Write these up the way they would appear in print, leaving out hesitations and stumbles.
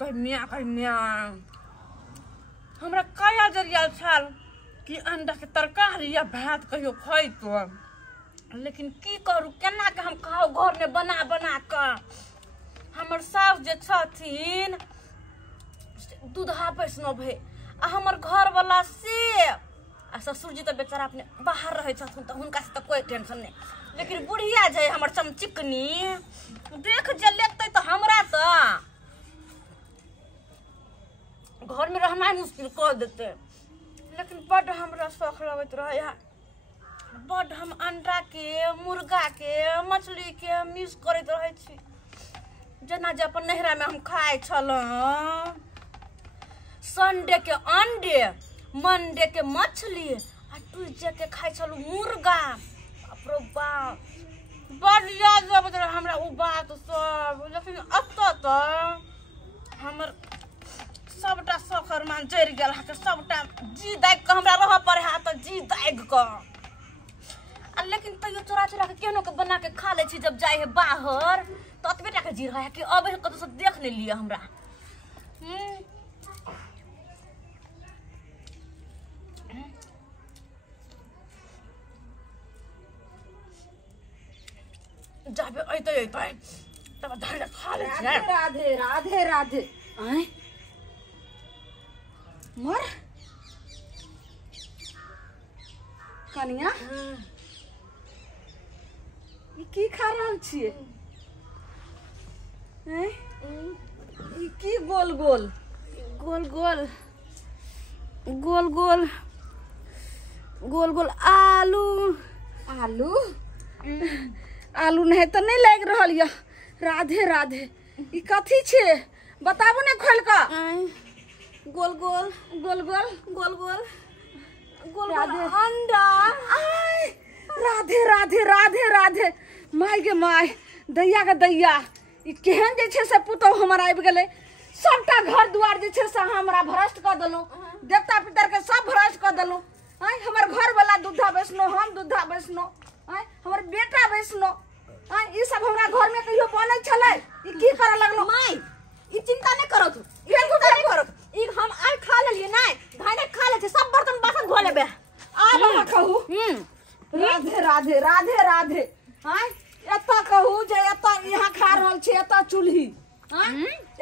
कहिया हमरा काया जरिया छाल कि अंडा के तरकारी या भात कहियो खैतो, लेकिन की करू केना के हम खाओ घर में बना बना के। हमर सास जे छथिन दूधा वैष्णव भे आ हमर घर वाला से आ ससुर जी तो बेचारा अपने बाहर रहे छथुन तो हुनका से तो कोई टेंशन नहीं, लेकिन बुढ़िया जे हमर चमचिकनी देख जे लेते तो हमरा तो घर में रहना मुश्किल कर देते। लेकिन बड़ हमरा शौक लगत रहे, बड़ हम अंडा के मुर्गा के मछली के मिक्स करत रहे छी, जना जे अपन नहरा में हम खाए छलहुँ। संडे के अंडे, मंडे के मछली आ ट्यूसडे के खाए छलू मुर्गा। बाप रे बाप बड़ याद आबत रहे हमरा उ बात सब, लेकिन अब तो हमर सबटा सखर मान जर गेल है, सबटा जी दाग के हमरा रह पड़े है तो जी दाग के। लेकिन तैयो चोरा चोरा के केहनो के बना के खा ले छी जब जाए है बाहर तो अतबे टा के जी रहा है कि अब कतौ से देख ले लिया हमरा। जाबे अइते तब धर खा ले छी। राधे राधे राधे आय मर कनिया ई की खा रहल छिए? हैं ई की गोल गोल गोल गोल गोल गोल गोल गोल आलू आलू आलू नहीं तो नहीं लग रहल या। राधे राधे ई कथी छे बताबो ने खोल का। गोल गोल गोल गोल गोल गोल गोल गोल अंडा। राधे राधे राधे राधे माय गे माय दैया के दैया ई केहन जे छे से पुतो हमर आबि गेले, सबटा घर दुआर जे छे से हमरा भ्रष्ट कर देलो, देवता पितर के सब भ्रष्ट कर देलो। आय हमर घर वाला दूधा बेचनो, हम दूधा बेचनो, आय हमर बेटा बेचनो, आय ई सब हमरा घर में कहियो बनै छले। ई की करे लगलो? माय ई चिंता नहीं करो, तू ई चिंता नहीं करो, ई हम आइ खा लेलिए नहीं धाने खा ले छे, सब बर्तन बासन धो लेबे। आब हम कहू राधे राधे राधे राधे हां एता कहू जे एता यहां खा रहल छी, एता चूल्ही हां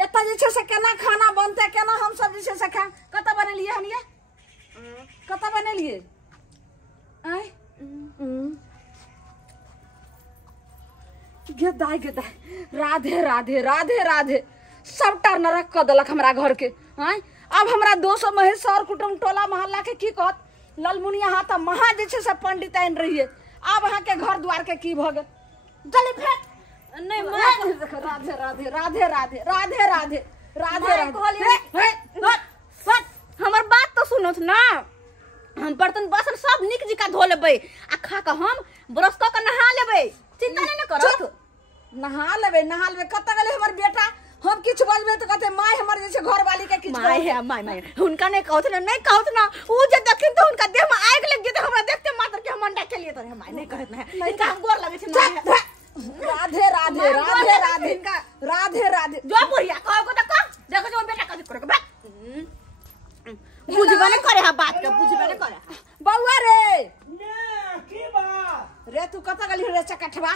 एता जे छे से केना खाना बनते, केना हम सब जे छे से खा कत बनेलिए हम ये कत बनेलिए आय गेदाय राधे राधे राधे राधे सबटा नरक क देलक हमरा घर के। हां अब हमरा 200 महेश और कुटुंब टोला मोहल्ला के की कहत ललमुनिया हाथ महा जे छे से पंडित आइन रहिए, अब अहाँ के घर द्वार के की भ गेल जल्दी फेंक नहीं राधे राधे राधे राधे राधे राधे राधे हमर बात तो सुनो ना, हम बर्तन बासन सब निक जिका धो लेबे आ खा के हम ब्रश क के नहा लेबे, चिंता नहीं करो। नहा लेबे कत गेले हमर बेटा, हम किछ बोलबे तो कहते माय हमर जे छे घर वाली के किछ माय है माय हुनका नहीं कहत ना उ जे देखिन तो हुनका देह में आग लग जेते, हमरा देखते मात्र के हम अंडा के लिए तो माय नहीं कहत ना इनका हम गोर लगे छे माय। राधे राधे राधे राधे राधे राधे जो बुढ़िया कहो को देखो देखो जो बेटा कथि करे बा बुझबे नहीं करे है बात के, बुझबे नहीं करे। बउआ रे ने की बा रे तू कत गेली रे चकठवा?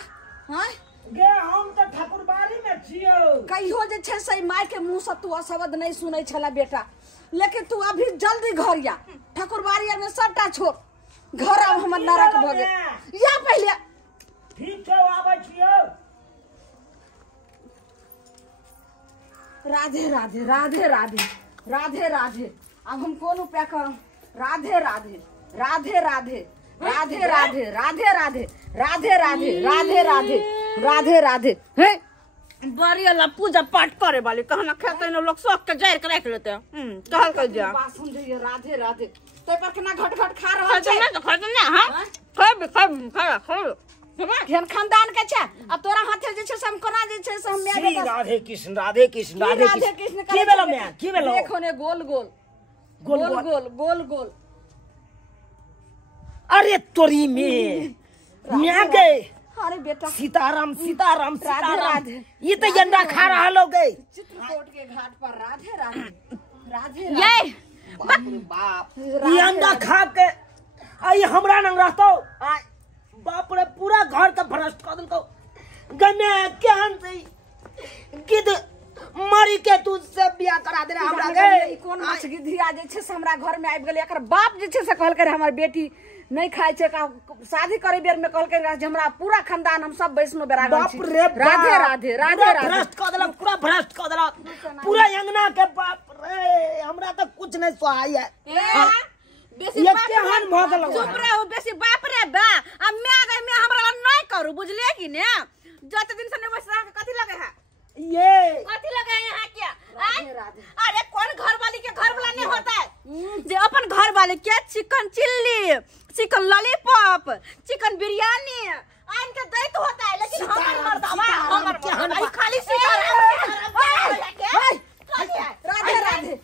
हां गे हम तो ठाकुरबाड़ी में छियो, कहियो जे छे से माय के मुंह से तू शब्द नहीं सुनै छला बेटा, लेकिन तू अभी जल्दी घर या ठाकुरबाड़ी में सबटा छोड़, घर अब हमर नरक भ गेल या पहले ठीक छौ आबै छियो। राधे राधे राधे राधे राधे राधे अब हम कौन उपाय करम? राधे राधे राधे राधे राधे राधे राधे राधे राधे राधे राधे राधे राधे राधे हे बड़ी अल्लाह पूजा पाठ करे वाली कहना खेते न लोग शौक के जाहिर के रख लेते हैं। कहल कर जा बात सुन रही है राधे राधे ते पर केना घट घट खा रहल छै खा हां खा घेन खानदान के छै, अब तोरा हाथे जे छै से हम कोना जे छै से हम श्री राधे कृष्ण राधे कृष्ण राधे कृष्ण की भेलो मैं की भेलो देखो ने गोल गोल गोल गोल गोल गोल अरे तोरी में मैं गए अरे बेटा सीताराम सीताराम राधे सीताराम। राधे। ये तो अंडा खा रहा लोग चित्रकूट के घाट पर राधे राधे राधे ये बाप ये अंडा खा के आई हमरा नंग रहतो आय बाप रे पूरा घर का भ्रष्ट कर देलको गने केहन से गिद मरी के तू से बियाह करा दे रे हमरा के ई कोन माछ गिधिया जे छे से हमरा घर में आबि गेल एकर बाप जे छे से कहल करे हमर बेटी नहीं खाए छे का शादी करे बेर में कहल करे जे हमरा पूरा खानदान हम सब वैष्णव बेरागल बाप छी रे बाप। राधे राधे राधे पूरा राधे भ्रष्ट कर देलक पूरा भ्रष्ट कर देलक पूरा अंगना के बाप रे हमरा तो कुछ नहीं सुहाई है बेसी ये बाप केहन भ गेल चुप रहो बेसी बाप रे बा अब मैं गई मैं हमरा नहीं करू बुझले कि ने जत दिन से ने बस रह कथि लगे है ये कथि लगे है यहाँ क्या राधे राधे। अरे कौन घर वाली के घर वाला नहीं होता है जे अपन घर वाले के chicken chilli chicken lollipop chicken biryani आन के दैत होता है लेकिन हमर मर्दवा हमर खाली सीताराम राधे राधे राधे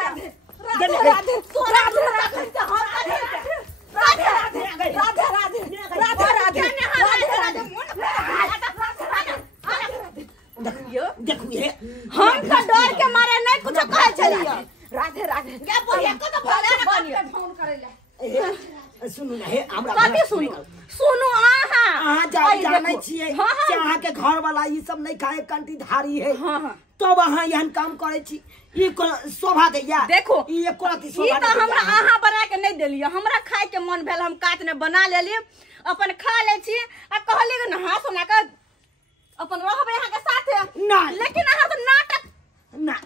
राधे गले राधे राधे राधे राधे राधे राधे देखू ये हम तो डर के मारे नहीं कुछ कहे छलिए राधे राधे क्या बोलिए को तो बोले फोन करे ले सुनू ना हे हमरा कथि सुनु सुनु आहा अहाँ जाने छियै से अहाँ के घर वाला ई सब नहीं खाए कंटी धारी है तब अहाँ एहन काम करे छी ई शोभा दैया देखो ई एको रति ई शोभा तो हमरा आहा बना के नहीं देलिए हमरा खाए के मन भेल हम काट ने बना लेली अपन खा ले छी आ कहली कि नहा सोना के अपन रहबे यहाँ के साथे नहीं लेकिन अहाँ तो नाटक ना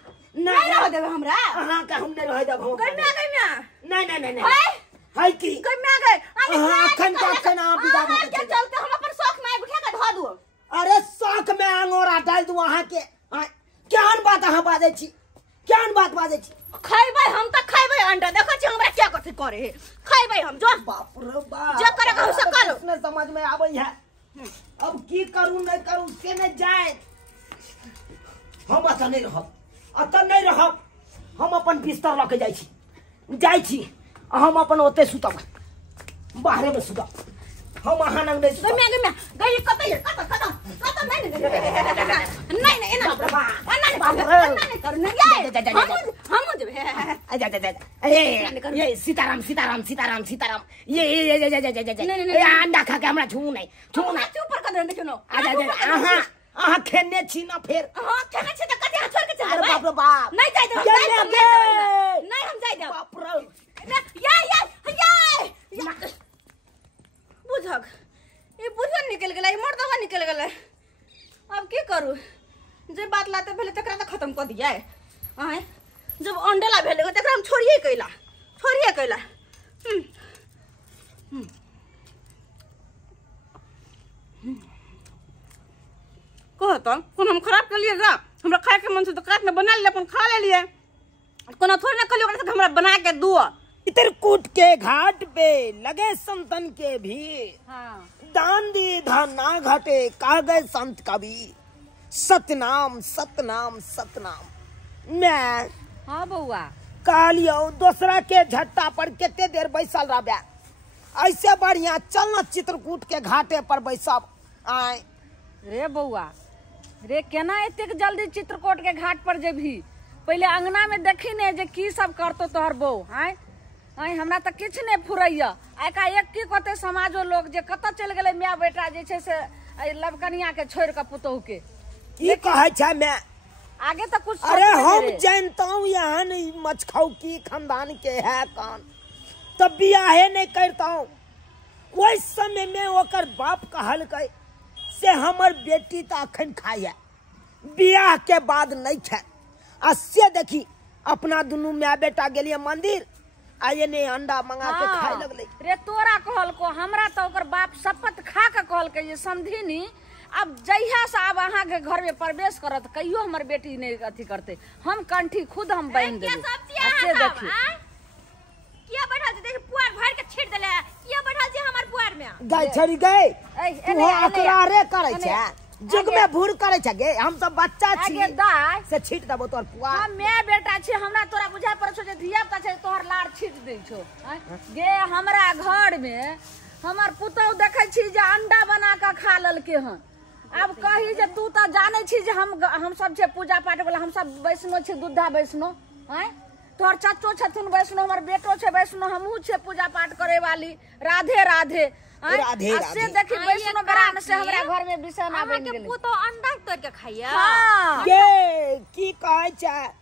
नहीं रह देबे हमरा अहाँ के हम नहीं रह देब हम गई नहीं नहीं नहीं है है की गई में गई अहाँ अखन का अखन अहाँ विदा भ के के चलते हम अपन शौक में उठा के धो दू अरे शौक में अंगोरा डाल दू अहाँ के केहन बात अहाँ बाजै छी केहन बात बाजै छी खैबै हम त खैबै अंडा देखो छी हमरा क्या कथि करे है खैबै हम जो बाप रे बाप जे करे कहू से करो इसने समझ में आबै है अब की करू नहीं करू से नहीं जाए हम अत नहीं रहब हम अपन बिस्तर लके जाइ छी हम अपन ओते सुतब बाहरे में सुतब हम अहाँ नंग नहीं सुतब गई गई कतै कत नहीं नहीं एना नहीं कर नहीं हम देबे ये सीताराम सीताराम सीताराम सीताराम ये अंडा खा के हमरा छू नहीं ऊपर कर दे देखो अहाँ खेने छी ना फिर हां खेने छी त कते छोड़ के चल अरे बाप रे बाप नहीं जाय दे नहीं हम जाय दे बाप रे या बुझक ये बुझन निकल गेला ये मर्दवा निकल गेला अब की करू जे बात लाते पहले तकरा त खत्म कर दिया है जब अंडेला भेले तकरा हम छोड़िए कैला कहता कौन हम खराब कर लिए हमरा खाए के मन से तो काट में बना लिए अपन खा ले लिए कोनो थोड़ी ना कलियो ओकरा से हमरा बना के दो चित्रकूट के घाट पे लगे संतन के भी हां दान दी धन ना घटे कह गए संत कबीर सतनाम सतनाम सतनाम मैं हां बउआ कहलियो दूसरा के झट्टा पर केते देर बैसल रहबे ऐसे बढ़िया चलना चित्रकूट के घाटे पर बैसब आए रे बउआ रे केना एतेक जल्दी चित्रकूट के घाट पर जेबही पहले अंगना में देखी ने जे की सब करतो तोहर बहू हैं आई हमरा त किछ ने फुरैया एका एक की कहते समाजो लोग जे कत चल गेले माय बेटा जे छे से लबकनिया के छोड़ के पुतोह के ई कहै छै मैं आगे तो कुछ अरे हम जानता हूँ यहाँ नहीं मचखाऊ की खानदान के है कौन तब बियाहे नहीं करता हूँ कोई समय में ओकर बाप कहल के से हमर बेटी तो अखन खाई है बियाह के बाद नहीं खाए से देखी अपना दुनू माय बेटा गेलिए मंदिर आये ने अंडा मंगा के खाए लगले रे तोरा कहल को हमरा तो ओकर बाप शपथ खा के कहल के ये समझी अब जहिया से अब अहाँ के घर में प्रवेश करत कहियो हमर बेटी ने अथी करते हम कंठी खुद हम बांध देबे देखी किया बैठल देख पुआर भर के छीट देले किया बैठल छै हमर पुआर में गाय छड़ी गए तू अकरारे करे छै जुग में भूर करे छै गे हम सब बच्चा छी आगे दाय से छीट देबो तोर पुआर हम मैं बेटा छी हमरा तोरा बुझा पर छो जे धिया पुता छै तोहर लाड़ छीट दै छो गे हमरा घर में हमार पुतौ देखे छी जे अंडा बना के खा ललके हन। अब कही जे तू तो जाने छी जे हम सब छे पूजा पाठ वाला, हम सब वैष्णो छे, दूधा वैष्णो हैं। तोहर चाचो छथुन वैष्णो, हमर बेटो छे वैष्णो, हमहू छे पूजा पाठ करे वाली। राधे राधे राधे राधे। से देखी वैष्णो बरान से हमरा घर में बिसना बन गेल। पुतो अंडा तोड़ के खाइया। हां ये की कहे छै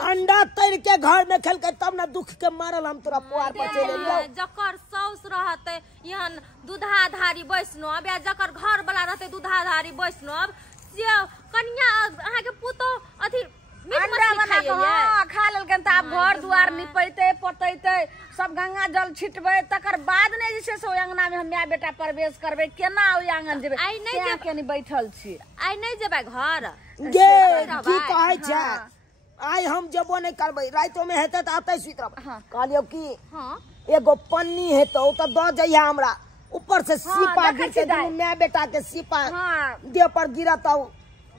अंडा तैर के घर में खेल के तब ना दुख के मारल हम तोरा पुआर पर चले लियो। जकर सौस रहते यहन दूधाधारी वैष्णव या जकर घर वाला रहते दूधाधारी वैष्णव से कन्या अहाँ के पुतो अथी अंडा बना के हां खा ललकन। त आब घर दुआर निपैते पतैते सब गंगा जल छिटबै, तकर बाद ने जे छै से अंगना में हम माय बेटा प्रवेश करबै। केना ओइ आंगन जेबै? आइ नहीं जे केनी बैठल छी, आइ नहीं जेबै घर। गे की कहे छै आई हम जबो नहीं करबै, रातो में हेते त आते सुत रहब। कहलियो की हां एगो पन्नी हेतो त द जइया हमरा, ऊपर से सीपा गिर के माय बेटा के सीपा देह पर गिरत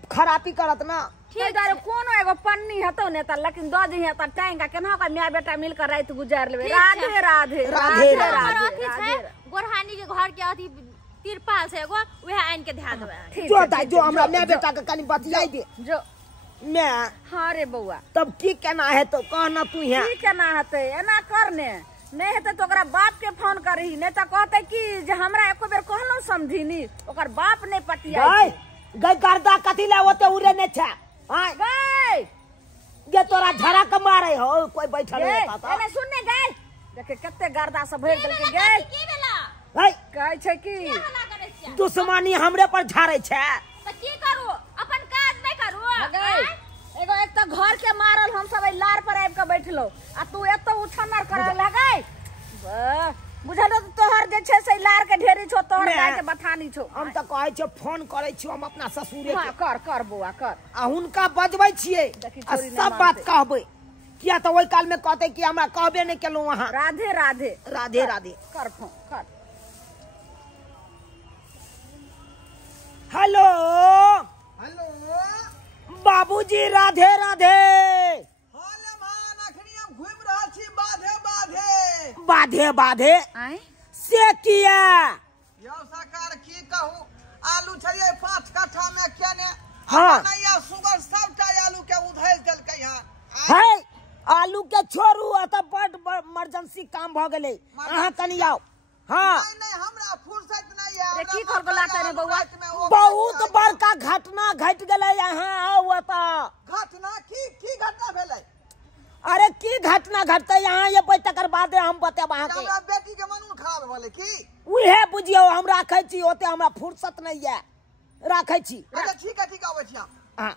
खराबी करत ना। ठीक है कोनो एगो पन्नी हतो ने त लेकिन द जइया त टांगा केना का माय बेटा मिलकर रात गुजार लेबे। राधे राधे राधे राधे। अथी छै गोरहानी के घर के अथी तिरपाल से एगो वह आइन के ध्यान देबे। जो दाई जो हमरा माय बेटा के कनी बतियाई दे जो मैं। हाँ रे बउआ तब की केना है तो कहना तू है की केना हते एना करने नहीं हेते तो ओकरा बाप के फोन करही, नहीं तो कहते कि जे हमरा एको बेर कहलौ समझीनी ओकर बाप नहीं पटिया। गई गई गर्दा कथी ला ओते उरे ने छै। हां गई ये तोरा झरा के मारे हो कोई बैठल रहता त एने सुनने गई देखे कते गर्दा से भर देल के गई। की भेला है कहै छै कि हला करे छियै दुश्मनी हमरे पर झाड़े छै। त की करू अपन काज नहीं करू। एगो एक तो घर के मारल हम सब लार पर आब के बैठलो आ तू एतो उछनर करे लगई। बुझल तो तोहर जे छै से लार के ढेरी छो, तोहर गाय के बथानी छो। हम त कहै छै फोन करे छी हम अपना ससुरे हां के। कर कर बुआ कर आ हुनका बजबै छियै आ सब बात कहबै, किया त ओइ काल में कहते कि हमरा कहबे नहीं केलौ वहां। राधे राधे राधे राधे। कर फोन कर। हेलो हेलो बाबूजी राधे राधे। हाले मान अखनी हम घूम रहल छी बाधे बाधे बाधे बाधे आय से किया यौ सरकार की कहू आलू छलिए 5 कट्ठा में केने हाँ। नैया सुगर सबटा आलू के उधैल देलकै हन। है आलू के छोड़ू अत बड इमरजेंसी काम भ गेलै अहाँ कनी आओ। हाँ नहीं नहीं हमरा फुर्सत नहीं है। रे की कर गला करे बउआ? बहुत बड़का घटना घट गेलै यहाँ आओ अत। घटना की घटना भेलै? अरे की घटना घटते यहाँ ये बैठ तकर बादे हम बताब अहाँ के। हमरा बेटी के मनून खराब भेलै की? उहे बुझियो हम राखै छी, ओते हमरा फुर्सत नहीं है, राखै छी। अच्छा ठीक है आबै छी हम। हाँ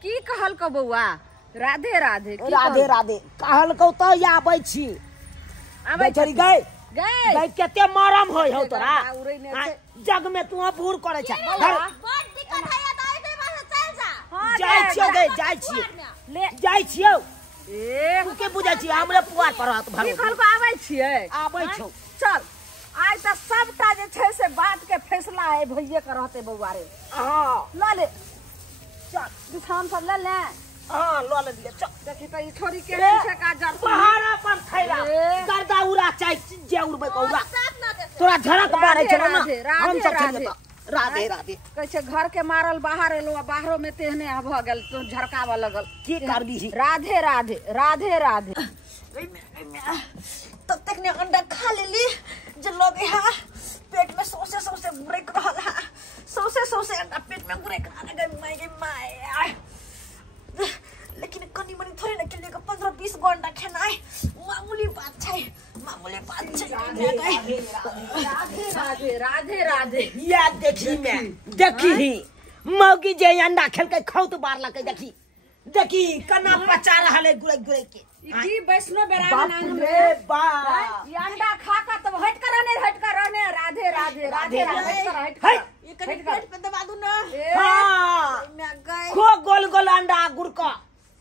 की कहल को बउआ? राधे राधे की राधे कहल? राधे कहलकौ त आबै छी। आबै बेचारी गई गई गई केते मरम होय हो तोरा। उड़ै ने हाँ, जग में तू बूढ़ करे छै। बड़ दिक्कत है त आइ बे बाहर चल जा। हां जाय छियो गई जाय छियो ले जाय छियो। ए तू के बुझै छी हमरे पुआर पर हाथ की भरो कहल को आबै छियै? आबै छौ। चल आज त सबटा जे छै से बात के फैसला है भइये के रहते बउआ रे। हां ल ले चल बिछान सब ले ले। हां ल ले दिए चल। देखी त ई छोरी केहन छै का जर पहाड़ा पर खैरा ए। गर्दा उड़ा चाय जे उड़बै कौरा साथ ना दे। तोरा झड़क मारे छै ना। राधे, राधे, हम सब राधे। चलिए राधे राधे। कहै छै घर के मारल बाहर एलो आ बाहरो में तेहने भ गेल तो झरकावा लगल। की करबी ही राधे राधे राधे राधे। तब तक ने अंडा खा लेली जे लगे हा पेट में सौसे सौसे ब्रेक रहल हा। सौसे अंडा पेट में ब्रेक आने गई माय। लेकिन कनी मनी थोड़ी ना खेलेगा 15-20 गो अंडा खेना है मामूली बात छै। राधे राधे राधे राधे। या देखी मैं देखी ही मौगी जे अंडा खेल के खौत बार लके देखी देखी कना पचा रहल है गुरे गुरे के। ई की वैष्णो बेरा बाप नाम रे बाप। ये अंडा खा का तब हट कर रहने राधे राधे राधे राधे हट कर। ये कनी पेट पे दबा दूं ना। हाँ मैं गई खो गोल गोल अंडा गुरका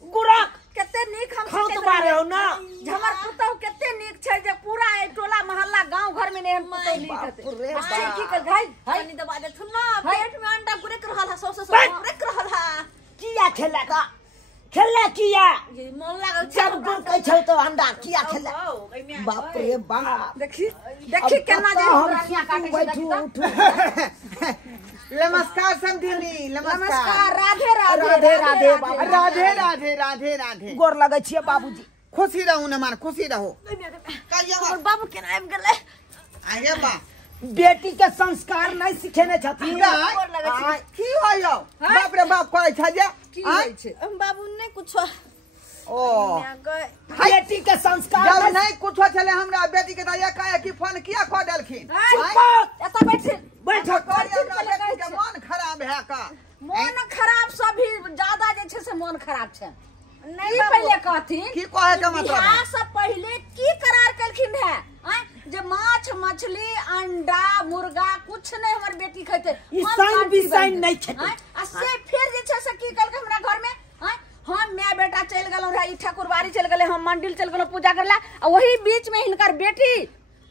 गुरक केते नीक हम खौत बारे हो ना। हमर पुतौ केते नीक छै जे पूरा ए टोला मोहल्ला गांव घर में नेहन पुतौ नीक बाप हेतै। रे अच्छा, बाप। की कर गई कनी दबा दे थुन ना पेट में अंडा ब्रेक रहल हा सौसे ब्रेक रहल हा। किया खेला का खेला किया ये मन लागल जब गुर के छौ तो अंडा किया खेला बाप रे अरे बाप देखी देखी केना जे रानिया काटे छै देखी त नमस्कार समधिनी नमस्कार राधे राधे राधे राधे बाबू राधे राधे राधे राधे गोर लगै छियै बाबूजी खुशी रहू न मान खुशी रहो कहिया हमर बाबू केना आबि गेलै आगे बा बेटी के संस्कार नहीं सिखेने छथिन की होयो बाप रे बाप कहै छ जे की होइ छै बाबू नहीं कुछो ओ बेटी के संस्कार जब नहीं कुछो छले हमरा बेटी के दया काहे की फोन किया क देलखिन एता बैठ बेटी के मन खराब है का मन खराब सभी ज्यादा जे छै से मन खराब छै नहीं पहले कहथिन की कहे के मतलब बियाह से पहले की करार केलखिन है जे माछ मछली अंडा मुर्गा कुछ नहीं हमर बेटी खैते ईसान नहीं खेते आ से फिर जे छै से की कलके हमरा घर में हम मैं बेटा चल गेलौ रे ई ठाकुरबाड़ी चल गेले हम मंदिर चल गेलौ पूजा करला आ वही बीच में हिनकर बेटी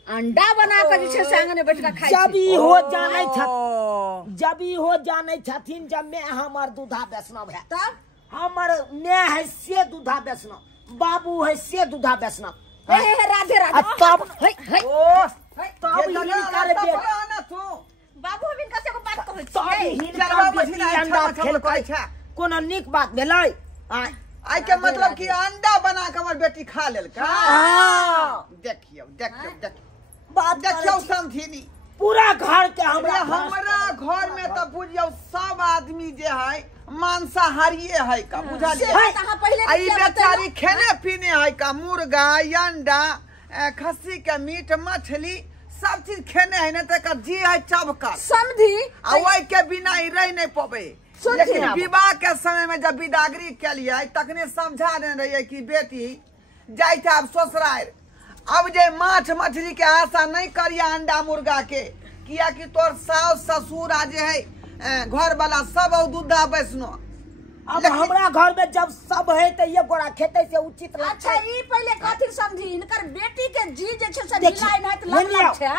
अंडा बना के जे छै से आंगन में बैठ के खाइ छै जब ई हो जानै छथिन जब ई हो जानै छथिन जब मैं हमर दूधा वैष्णव है तब हमर मैं है से दूधा वैष्णव बाबू है से दूधा वैष्णव हे राधे राधे तब ओ तब हिनकर बेटी बाबू हम इनका से एगो बात कहै तब छियै हिनकर बेटी अंडा खेलकै कोनो नीक बात भेलै आई के मतलब कि अंडा बना के हमर बेटी खा लेलका देखियो देखियो देखियो बात देखियो समझिनी पूरा घर के हमरा घर में तो बुझियो सब आदमी जे है मांसाहारिये है का बुझलिए आई बेचारी खेने पीने है का मुर्गा अंडा खस्सी के मीट मछली सब चीज खेने है ना तक जी है चबका समझी आ ओइ के बिना ही रह नहीं पबे लेकिन विवाह के समय में जब विदागरी के लिए तखने समझा दे रही कि बेटी जाय था अब ससुराल अब जे माछ मछली के आशा नहीं करिया अंडा मुर्गा के किया कि तोर सास ससुर आ जे है घर वाला सब दूधा वैष्णो अब हमरा घर में जब सब है तो ये गोरा खेते से उचित लगता अच्छा ई पहले कथि समझी इनकर बेटी के जी जे छै से मिलाय नहीं लगल छै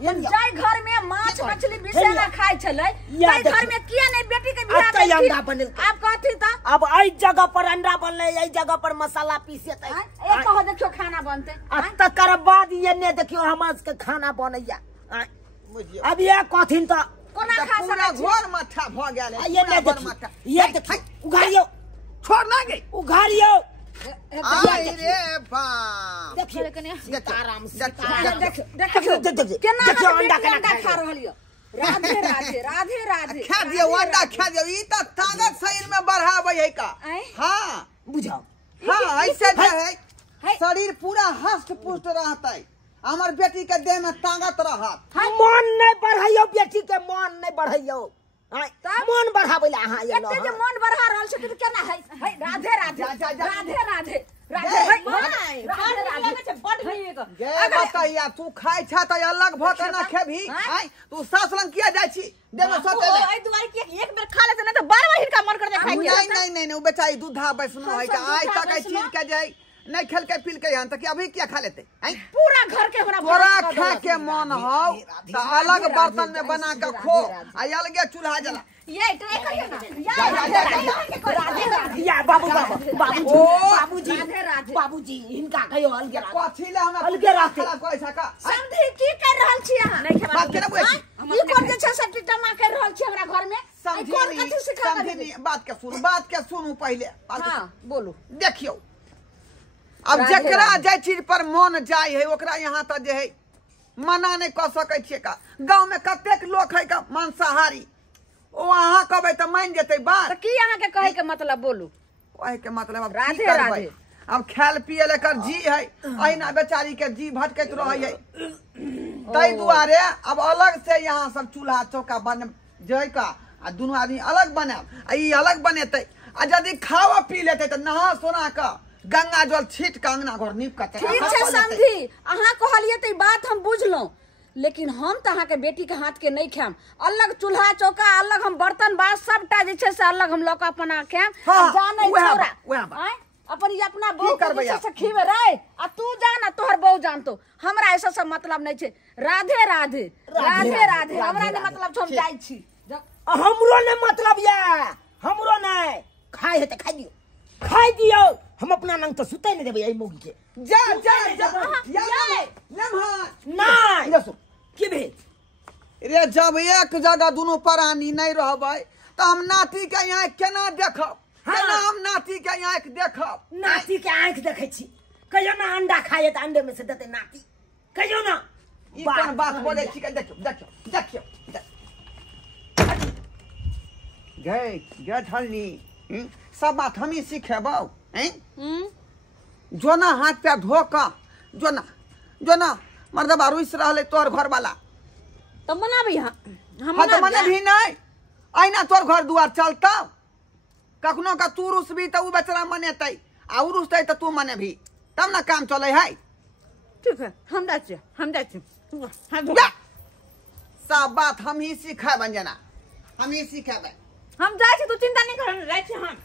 जाय घर में माछ मछली बिसेना खाय छले जाय घर में किया नहीं बेटी के बियाह के अंडा बनल आप कहथि त अब एई जगह पर अंडा बनले एई जगह पर मसाला पीसेतै एक कहो देखियो खाना बनते तकर बाद ये ने देखियो हमरा के खाना बनैया बुझियो अब ये कथिन त कोना खा पूरा सकै घर मठा भ गेल है ये ने देखियो ये देखियो उघारियो छोड़ ना गई उघारियो आई रे बाप देखियो सीताराम देखियो केना अंडा खा रहल यो राधे राधे राधे राधे खा दियो अंडा खा दियो ई त ताकत शरीर में बढ़ावे है का हां बुझाओ हां ऐसे जे है शरीर पूरा हष्ट पुष्ट रहता है हमर बेटी के देह में ताकत रहत मन नहीं बढ़ाइयो बेटी के मन नहीं बढ़ाइयो मन बढ़ावे ला अहाँ एते जे मन बढ़ा रहल छै त केना है राधे राधे राधे राधे राधे राधे छै बड होइए ग गे बताइया तू खाइ छ त अलग भ के ना खेभी आई तू सास लंग किया जाय छी देमे सोते ले ओइ दुआरे कि एक बेर खा लेते ना त बार बार हिनका मन कर दे खाइ नहीं नहीं नहीं वो बेचारी दूधा वैष्णो है का आज तक आई चीज के जाय नहीं खेल के पील के यहाँ तक अभी क्या खा लेते पूरा घर के हमरा तोरा खा के मन हो तो अलग बर्तन में बना के खो आ अलगे चूल्हा जला ये ट्राई करिए ना या बाबू बाबूजी बाबूजी इनका कहियो अलगे कथी ले हमरा अलगे रास्ते कोई सका समझी की कर रहल छी अहाँ नहीं खेबा बात केना बुझी ई कोन जे छै से टिटमा कर रहल छी हमरा घर में समझी कथि सिखा समझी बात के सुनू पहले हां बोलू देखियो अब जकरा जे चीज पर मन जाय है ओकरा यहाँ तक जे है मना नहीं कर सकै छियै का गांव में कतेक लोग है का मांसाहारी ओ अहाँ कहबै त मान जेतै बात त की अहाँ के कहे के मतलब बोलू कहे के मतलब अब राधे की करबै राधे अब खायल पियल एकर जी है अहिना बेचारी के जी भटकैत रहै है तै दुआरे अब अलग से यहाँ सब चूल्हा चौका बन जय का आ दुनू आदमी अलग बनाब आ ई अलग बनेतै आ यदि खावा पी लेतै त नहा सोना का गंगा जल छीट के अंगना घर नीप के ठीक छै समझी अहाँ कहलिए त बात हम बुझलौ लेकिन हम त अहाँ के बेटी के हाथ के नहीं खाम अलग चूल्हा चौका अलग हम बर्तन बास सबटा जे छै से अलग हम लोक अपना खाम जानै छोरा अपन ये अपना बहू के जे से खीवे रे आ तू जान तोहर बहू जानतो हमरा ऐसा सब मतलब नहीं छै राधे राधे राधे राधे हमरा ने मतलब हम जाई छी हमरो ने मतलब ये हमरो नहीं खाए है त खाइ दियो खाई दियो हम अपना नंग तो सुते नहीं देबे आई मोगी के जा नहीं रसो के भे रे जब एक जगह दोनों प्राणी नहीं रहबै तो हम नाती के यहाँ केना देखब केना हम नाती के यहाँ देखब नाती के आंख देखे छी कहियो ना अंडा खाए त अंडे में से देते नाती कहियो ना ई कोन बात बोले छी के देखियो गे ढलनी सब बात हम ही सिखेबौ हैं जो ना हाथ पे धो का जो ना मर्दबा रुइस रहले तोर घर वाला तो मना भी हम तो मने भी नहीं आइना तोर घर दुआर चलता कखनो का तू रुसबी तो उ बेचारा मनेतै आ उ रुसतै तो तू मने भी तब ना काम चले है ठीक है हम जाते सब बात हम ही सिखाब अंजना हम ही सिखाबे हम जाए छी तू चिंता नहीं कर जाए छी हम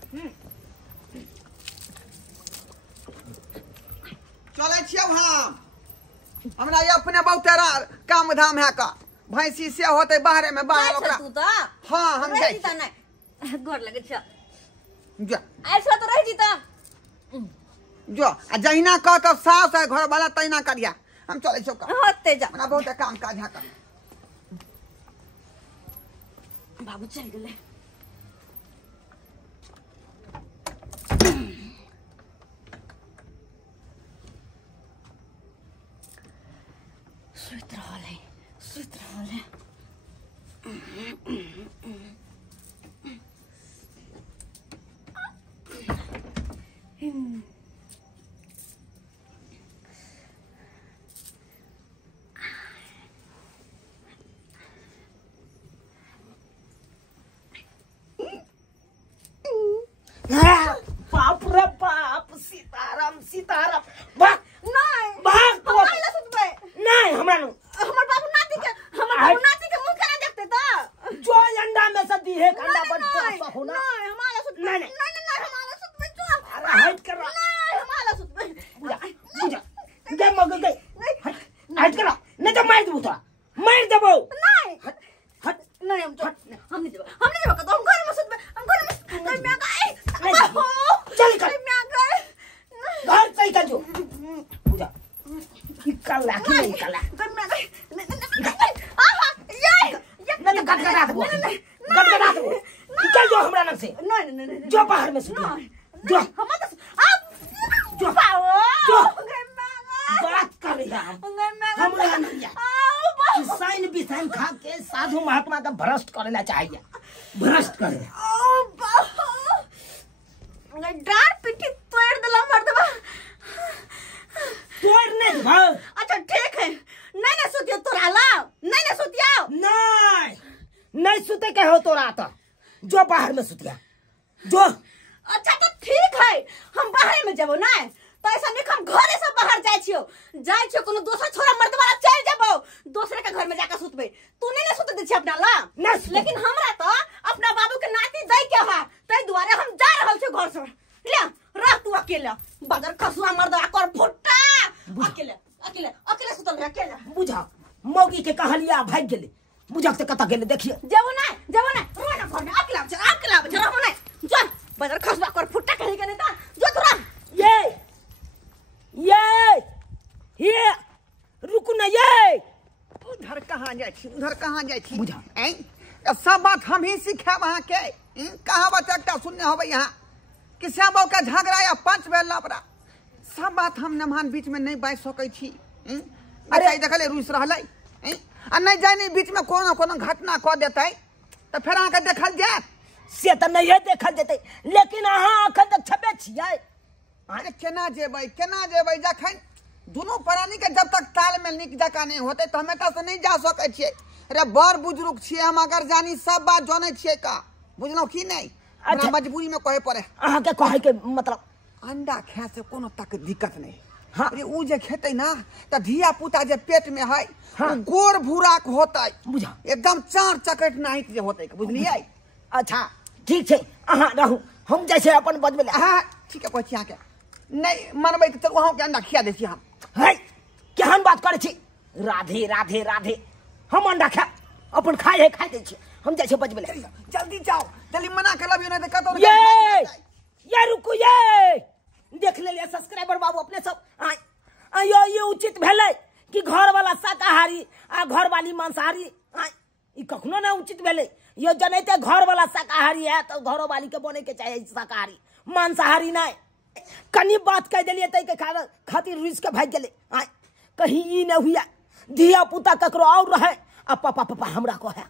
चले छियौ हम हमरा ये अपने बहुतेरा काम धाम है का भैंसी से होते बाहरे में बाहर ओकरा तू तो हां हम जाई जीता नहीं गोर लगे छ जा ऐसा तो रह जीता जो आ जहिना कह तो सास है घर वाला तैना करिया हम चले छियौ का होते जा हमरा बहुत काम काज है का बाबू चल गेले सुत रहल है बाप रे बाप सीताराम भाग नहीं भाग तो हमारे सुतबे नहीं हमरा नु हमर बाबू नाती के मुंह केना देखते तो जो अंडा में से दी है अंडा बड़ सा होना नहीं हमारा सुतबे नहीं हमारा सुतबे तो अरे हट कर नहीं हमारा सुतबे बुझा दे मग गई हट कर नहीं तो मार देबो नहीं हट नहीं हम नहीं देबो तो हम घर में सुतबे हम घर में मैं गई चल कर मैं गई घर सही कर जो बुझा निकल ला कि निकल ला घर में गई ये नहीं तो गटगटा दो निकल जो हमरा नंग से नहीं जो बाहर में सुत जो हम तो आप जो पाओ बात कर रहा हमरा नहीं साइन बिसाइन खा के साधु महात्मा का भ्रष्ट करना चाहिए भ्रष्ट करे डांट पिटी तोड़ दिला मर्दबा तोड़ नहीं भाव अच्छा ठीक है नहीं सुतियो तोरा ला नहीं सुतियो नहीं सुते के हो तोरा तो जो बाहर में सुतिया जो अच्छा तो ठीक है हम बाहर में जबो ना तो ऐसा नहीं हम घरे से बाहर जाय छियो कोनो दोसर छोरा मर्द वाला चल जाबो दोसरे के घर में जाकर सुतबे तू नहीं सुत दे छी अपना ला लेकिन हमरा तो अपना बाबू के नाती दई के है तई दुआरे हम जा रहल छी घर से ले रह तू अकेला बदर खसुआ मर्द कर फुट्टा अकेले सुतल रह अकेले बुझा मौगी के कहलिया भाग गेले बुझा से कता गेले देखिए जबो ना रोना घर में अकेला रहबो ना चल बदर खसुआ कर फुट्टा कहीं के नहीं जो तोरा ये रुकू ना ये उधर कहाँ जाए छी बुझा सब बात हम ही सीखे वहाँ के कहावत एकटा सुनने होबे यहाँ कि श्यामो का झगड़ा या पंच बेल लापरा सब बात हम नमान बीच में नहीं बाज सकै छी अरे देखले रुस रहलै आ नहीं जाने बीच में कोनो घटना क देतै तो फिर अहाँ के देखल जाए से तो नहीं देखल जेतै लेकिन अहाँ अखन तक छबे छियै अरे केना जेबै जखन दोनों प्राणी के जब तक तालमेल निक जका नहीं होते तो हमें से नहीं जा सकै छियै अरे बड़ बुजुर्ग छियै हम अगर जानी सब बात जानै छियै का बुझलौ की नहीं अच्छा मजबूरी में कहे पड़े अहाँ के कहे के मतलब अंडा खाए से कोनो तक दिक्कत नहीं हाँ अरे उ जे खेते ना तो धिया पुता जे पेट में है हाँ। गोर भूराक होतै बुझा एकदम चार चकट नाहित जे होतै बुझलियै अच्छा ठीक छै अहाँ रहू हम जैसे अपन बजबे हाँ ठीक है कहै छी अहाँ के नहीं मनबै तो चलू अहाँ के अंडा खिया दै छी हम है केहन बात करै छी राधे राधे राधे हम अंडा खा अपन खाए दै छी हम जैसे बजबे जल्दी जाओ जल्दी मना कर लबियो नहीं तो कतो ये ये रुकू, ये देख ले सब्सक्राइबर बाबू अपने सब। यो ये उचित भेले कि घर वाला शाकाहारी आ घर वाली मांसाहारी, ई कखनो ना उचित भेले। यो जनते घर वाला शाकाहारी है तो घरों वाली के बने के चाहिए शाकाहारी, मांसाहारी नहीं। कनी बात कह दिलिए तै के खातिर रुस के भाग गेले। कहीं ई न हुआ धिया पुता ककरो और रहे आ पापा पापा हमरा को है।